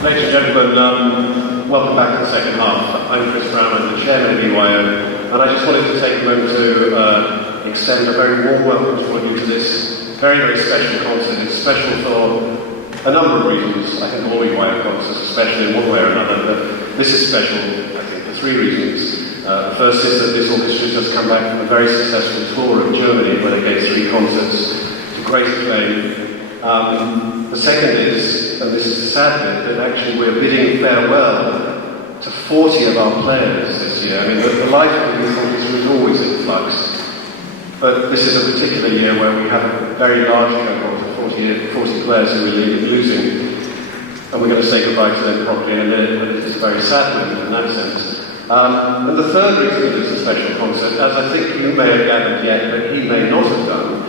Ladies and gentlemen, welcome back to the second half. I'm St Barnabas, the chairman of EYO, and I just wanted to take a moment to extend a very warm welcome to all of you to this very, very special concert. It's special for a number of reasons. I think all EYO concerts, especially in one way or another, but this is special, I think, for three reasons. The first is that this orchestra has just come back from a very successful tour of Germany, where they gave 3 concerts to great acclaim. The second is, and this is the sad bit, that actually we're bidding farewell to 40 of our players this year. I mean, the life of these orchestra is always in flux, but this is a particular year where we have a very large cohort of 40 players who we're losing, and we're going to say goodbye to them properly, and it's a very sad moment in that sense. And the third reason it's a special concert, as I think you may have gathered yet, but he may not have done,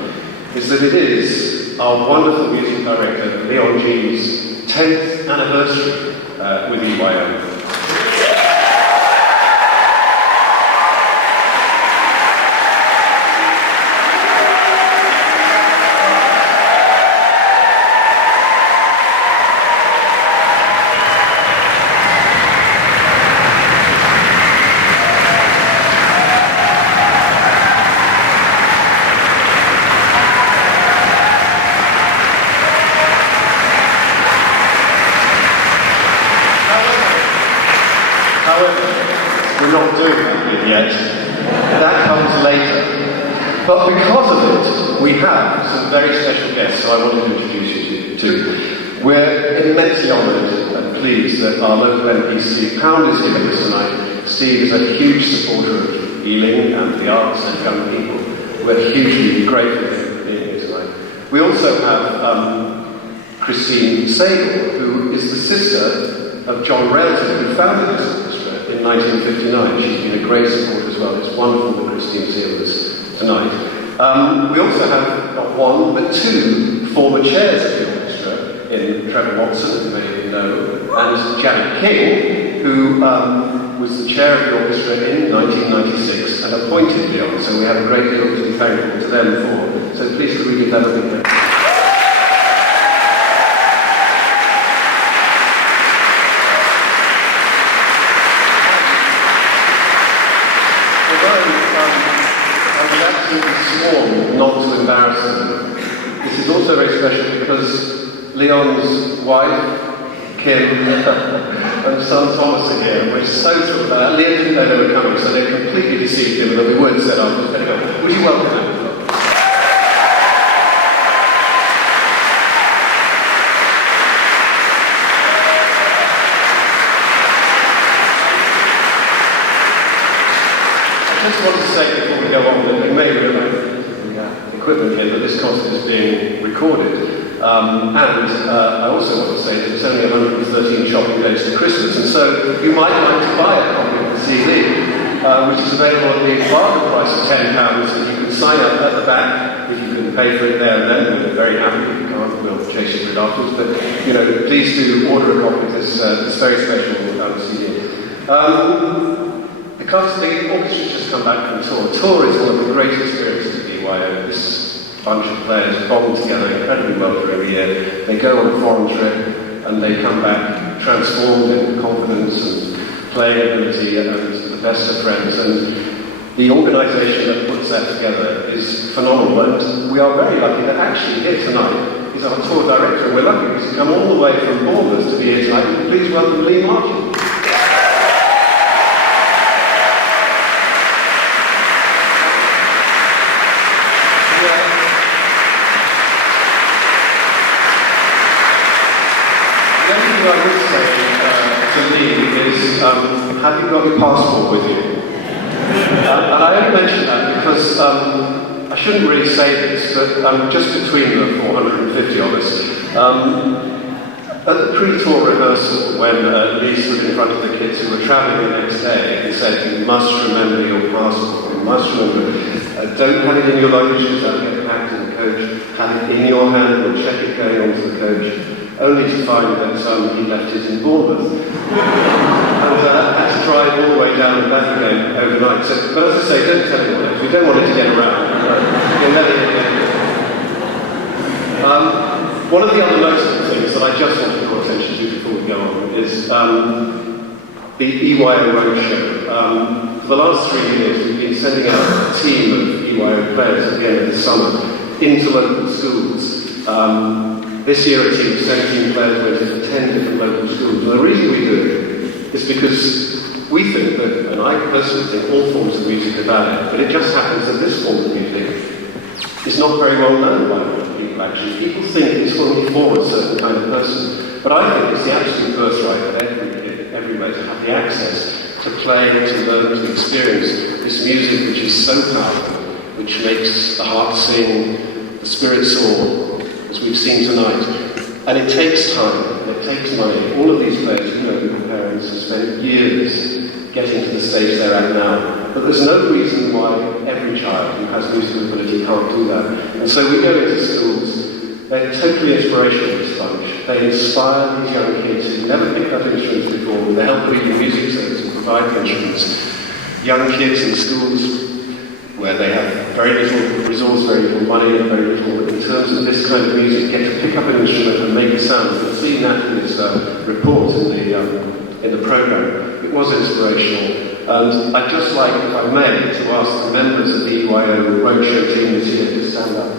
is that it is our wonderful music director, Leon G's 10th anniversary with EYO. We're not doing that yet. That comes later. But because of it, we have some very special guests I want to introduce you to. We're immensely honoured and pleased that our local MP, Steve Pound, is here with us tonight. Steve is a huge supporter of Ealing and the arts and young people. We're hugely grateful for being here tonight. We also have Christine Sable, who is the sister of John Railton, who founded this orchestra in 1959. She's been a great support as well. It's wonderful that Christine's here with us tonight. We also have not one, but 2 former chairs of the orchestra, in Trevor Watson, who many of you know, and Janet King, who was the chair of the orchestra in 1996 and appointed Leon, so we have a great deal to be thankful to them for. So please could we give them a big hand. Sworn not to embarrass them. This is also very special because Leon's wife, Kim, and son Thomas are here, and we're so thrilled about that. Leon didn't know they were coming, so they completely deceived him, and the word said, "I'm just going to go." Would you welcome them? I just want to say before we go on that you may realise the equipment here that this concert is being recorded. And I also want to say that it's only 113 shopping days to Christmas, and so you might like to buy a copy of the CD, which is available at the bargain price of £10, and you can sign up at the back. If you can pay for it there and then, we're very happy. If you can't, we'll chase you for it afterwards. But please do order a copy of this very special CD. Because the orchestra's just come back from tour. Tour is one of the great experiences of EYO. This bunch of players bond together incredibly well for every year. They go on a foreign trip and they come back transformed in confidence and playing ability and the best of friends. And the organisation that puts that together is phenomenal. And we are very lucky that actually here tonight is our tour director. And we're lucky because he's come all the way from Bournemouth to be here tonight. Please welcome Lee Martin. Have you got your passport with you? And I only mention that because I shouldn't really say this, but just between the 450 of us, at the pre-tour rehearsal, when Lee stood in front of the kids who were travelling the next day and said, "You must remember your passport, you must remember it. Don't have it in your luggage because that'll get packed in the coach. Have it in your hand and check it going onto the coach." Only to find that he left it in Bournemouth. And had to drive all the way down and back again overnight. So, but as I say, don't tell anyone else. We don't want it to get around. One of the other most things that I just want to draw attention to before we go on is the EYO Roadshow. For the last 3 years, we've been sending out a team of EYO players at the end of the summer into local schools. This year, a team of 17 players went into 10 different local schools. And the reason we do it is because we think that, and I personally think, all forms of music are valid, but it just happens that this form of music is not very well known by a lot of people, actually. People think it's only for a certain kind of person. But I think it's the absolute birthright that everybody to have the access to play, to learn, to experience this music which is so powerful, which makes the heart sing, the spirit soar, as we've seen tonight. And it takes time, and it takes money. All of these players, you know, your parents have spent years getting to the stage they're at now. But there's no reason why every child who has musical ability can't do that. And so we go into schools. They're totally inspirational, this bunch. They inspire these young kids who've never picked up instruments before with the help of even music service to provide the instruments. Young kids in schools where they have very little resource, very little money, and very little in terms of this kind of music, get to pick up an instrument and make a sound. We've seen that in this report in the programme. It was inspirational. And I'd just like, if I may, to ask the members of the EYO Roadshow team this year to stand up.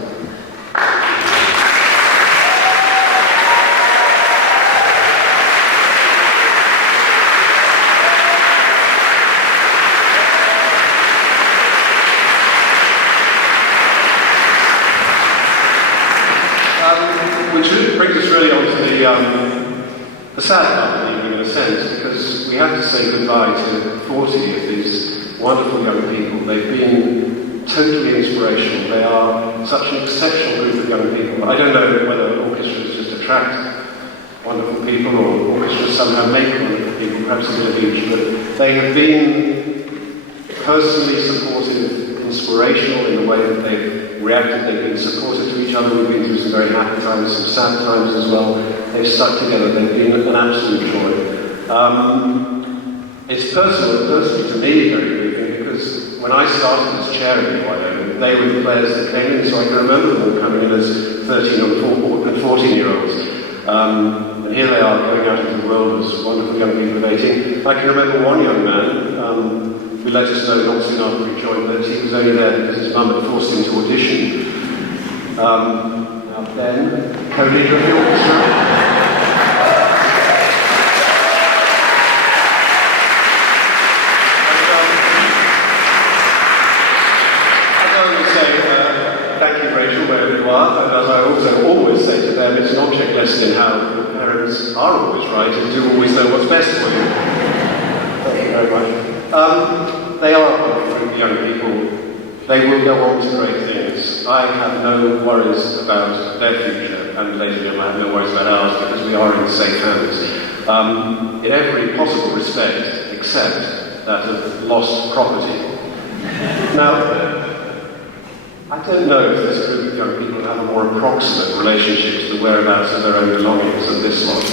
Which brings us really on to the sad part of the evening, in a sense, because we have to say goodbye to 40 of these wonderful young people. They've been totally inspirational. They are such an exceptional group of young people. I don't know whether orchestras just attract wonderful people or orchestras somehow make wonderful people, perhaps a bit of each, but they have been personally supportive, inspirational in the way that they've reacted. They've been supportive to each other. We've been through some very happy times, some sad times as well. They've stuck together. They've been an absolute joy. It's personally to me very moving because when I started as chair of EYO, they were the players that came in, so I can remember them all coming in as 13 and 14-year-olds. And here they are going out into the world as wonderful young people of 18. I can remember one young man who let us know not soon after he joined that he was only there because his mum had forced him to audition. Now Ben, co-leader of the orchestra. Thank you, Rachel, wherever you are. And as I also always say to them, it's an object lesson in how your parents are always right and do always know what's best for you. Thank you very much. They are a wonderful group of young people. They will go on to great things. I have no worries about their future, and ladies and gentlemen, I have no worries about ours because we are in safe hands. In every possible respect, except that of lost property. Now, I don't know if this group of young people have a more approximate relationship to the whereabouts of their own belongings than this one.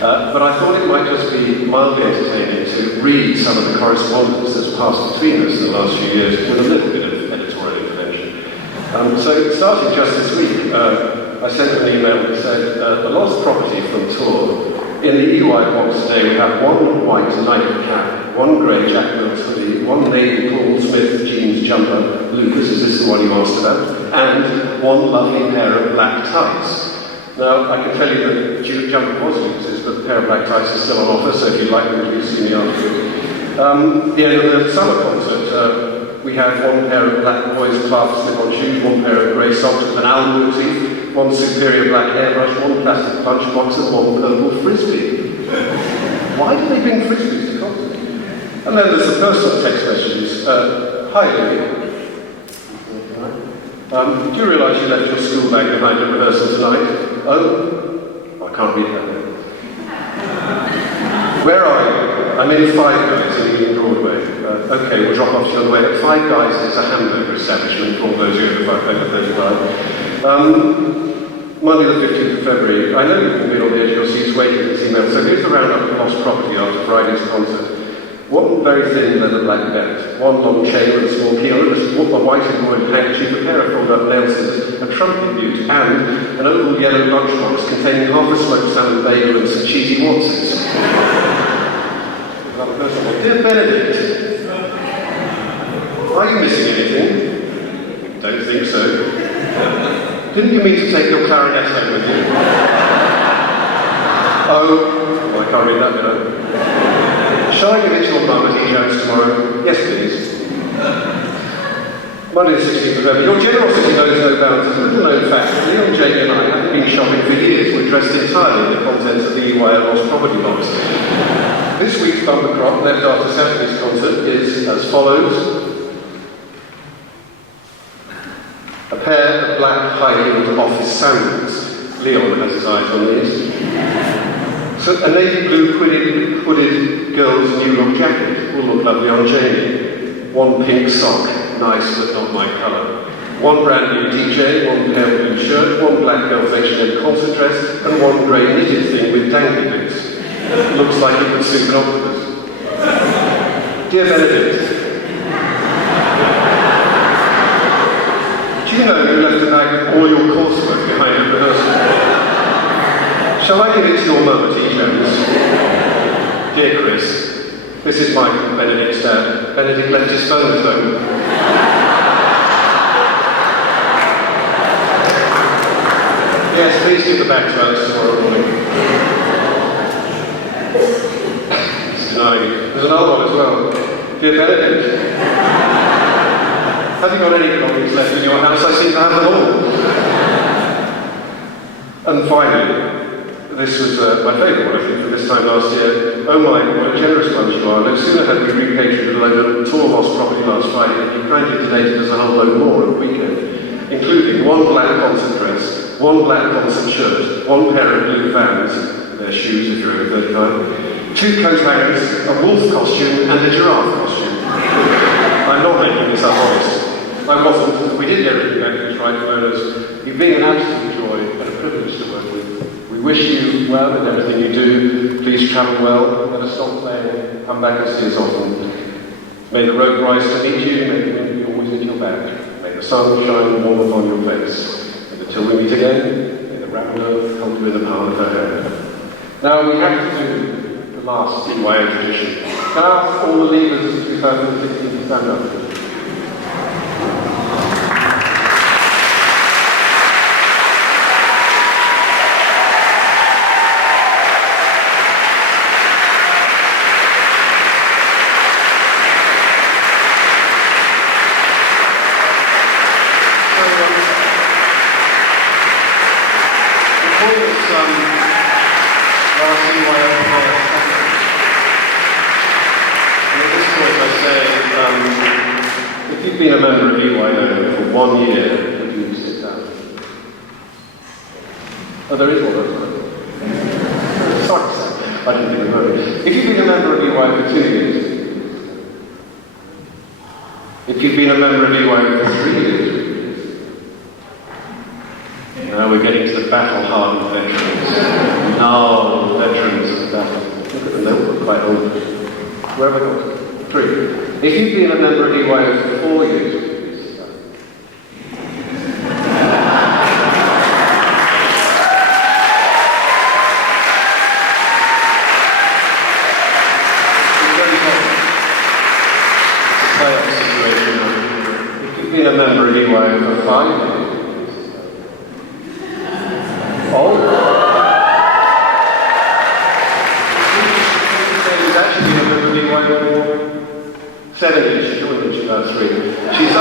But I thought it might just be mildly entertaining to read some of the correspondence that's passed between us in the last few years with a little bit of editorial intervention. So it started just this week. I sent an email that said, the lost property from tour. In the EYO box today we have one white Nike cap, one grey Jack Mills hoodie, one navy Paul Smith jeans jumper, Lucas, is this the one you asked about? And one lovely pair of black tights. Now, I can tell you that the jumper was Lucas's, but the pair of black tights is still on offer, so if you'd like them to see me afterwards. The end of the summer concert, we had one pair of black boys clasp slip-on shoes, one pair of grey socks with an owl motif, one superior black hairbrush, one plastic punch box, and one purple frisbee. Why do they bring frisbees to concert? And then there's the personal text messages. Hi, Louis. Do you realise you left your school bag behind at rehearsal tonight? Oh, I can't read that. Where are you? I'm in Five Guys in Ealing Broadway. Okay, we'll drop off to the other way. At Five Guys, it's a hamburger establishment for all those who are over 35. Monday the 15th of February. I know you've been on the edge of your seats waiting for this email, so here's the roundup of lost property after Friday's concert. one very thin leather black belt, one long chain with a small key on it, a white embroidered handkerchief, a pair of fold-up nail scissors, a trumpet mute, and an oval yellow lunchbox containing half a smoked salmon bagel and some cheesy Watsons. Dear Benedict, are you missing anything? Don't think so. Didn't you mean to take your clarinet home with you? Oh, well, I can't read that bit out. Shall I give it to your mum at EYO tomorrow? Yes, please. Monday the 16th of November. Your generosity knows no bounds. It's a little known fact that Leon, Jamie and I haven't been shopping for years. We're dressed entirely in the contents of the EYO Lost Property box. This week's bumper crop, left after Saturday's concert, is as follows. A pair of black high-heeled office sandals. Leon has his eyes on these. So a navy blue hooded girl's new look jacket will look lovely on Jamie. One pink sock, nice but not my colour. One brand new DJ, one pale blue shirt, one black girl H&M concert dress, and one grey knitted thing with dangly boots. Looks like it would suit an octopus. Dear Benedict, do you know you left a bag of all your coursework behind at rehearsal? Shall I give it to your mum at EYO? Dear Chris, this is Michael, Benedict's dad. Benedict left his phone at home. Yes, please give the bag to Alice tomorrow morning. It's denying it. There's another one as well. Dear Benedict, have you got any belongings left in your house? I seem to have them all. And finally, this was my favourite one, I think, from this time last year. Oh my, what a generous bunch you are. No sooner had we repatriated a load of tour lost property last Friday than you kindly donated us a whole load more on the weekend, including one black concert dress, one black concert shirt, one pair of blue Vans, their shoes if you're over 35, 2 coat hangers, a wolf costume, and a giraffe costume. I'm not making this up honest. I wasn't. We did everything back to try to owners. You've been an absolute joy and a privilege to work with. We wish you well in everything you do. Please travel well. Never stop playing. Come back and see us often. May the road rise to meet you. May the wind be always at your back. May the sun shine warm upon your face. And until we meet again, may the round earth hold you in the palm of her hand. Now we have to do the last EYO tradition. Can I ask all the leaders of 2015 to stand up? If you've been a member of EYO for 1 year, would you sit down? Oh, there is one, sorry, I didn't even know. If you've been a member of EYO for 2 years, if you've been a member of EYO for 3 years, now we're getting to the battle-hardened veterans. No, veterans of the battle. Look at them, they all look quite old. Where have I got? 3. If you've been a member of EYO for 4 years, if you've been a member of EYO for 5 years, she's actually been a member of EYO 7 years, she joined when she was 3. She's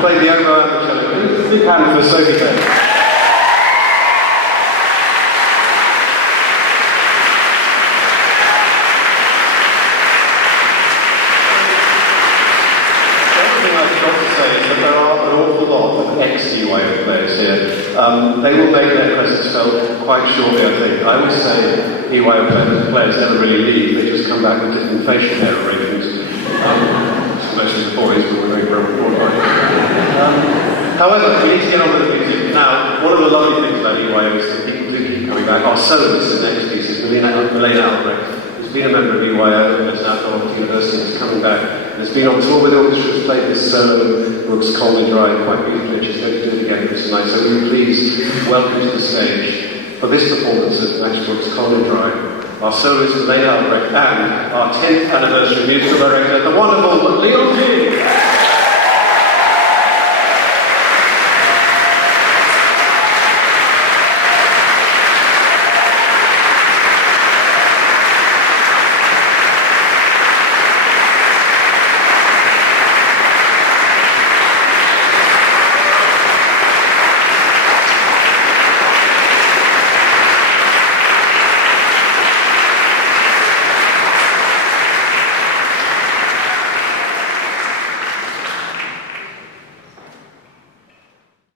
played the oboe and the cello. Big hand for Sophie Taylor. There are an awful lot of ex-EYO players here. They will make their presence felt quite shortly, I think. I always say EYO players never really leave, they just come back with different facial hair arrangements. Mostly the boys, but we're very broad. However, we need to get on with the music. Now, one of the lovely things about EYO is that people do keep coming back. Our soloist in the next piece is Milena Albrecht, who's been a member of EYO, has now gone off to university and is coming back. And has been on tour with Orchestra, has played this solo, Brooks Coleman Drive, quite beautifully, and she's going to do it again this night. So will you please welcome to the stage, for this performance of Max Brooks Coleman Drive, our soloist Elaine Albrecht and our 10th anniversary musical director, the wonderful Leon King.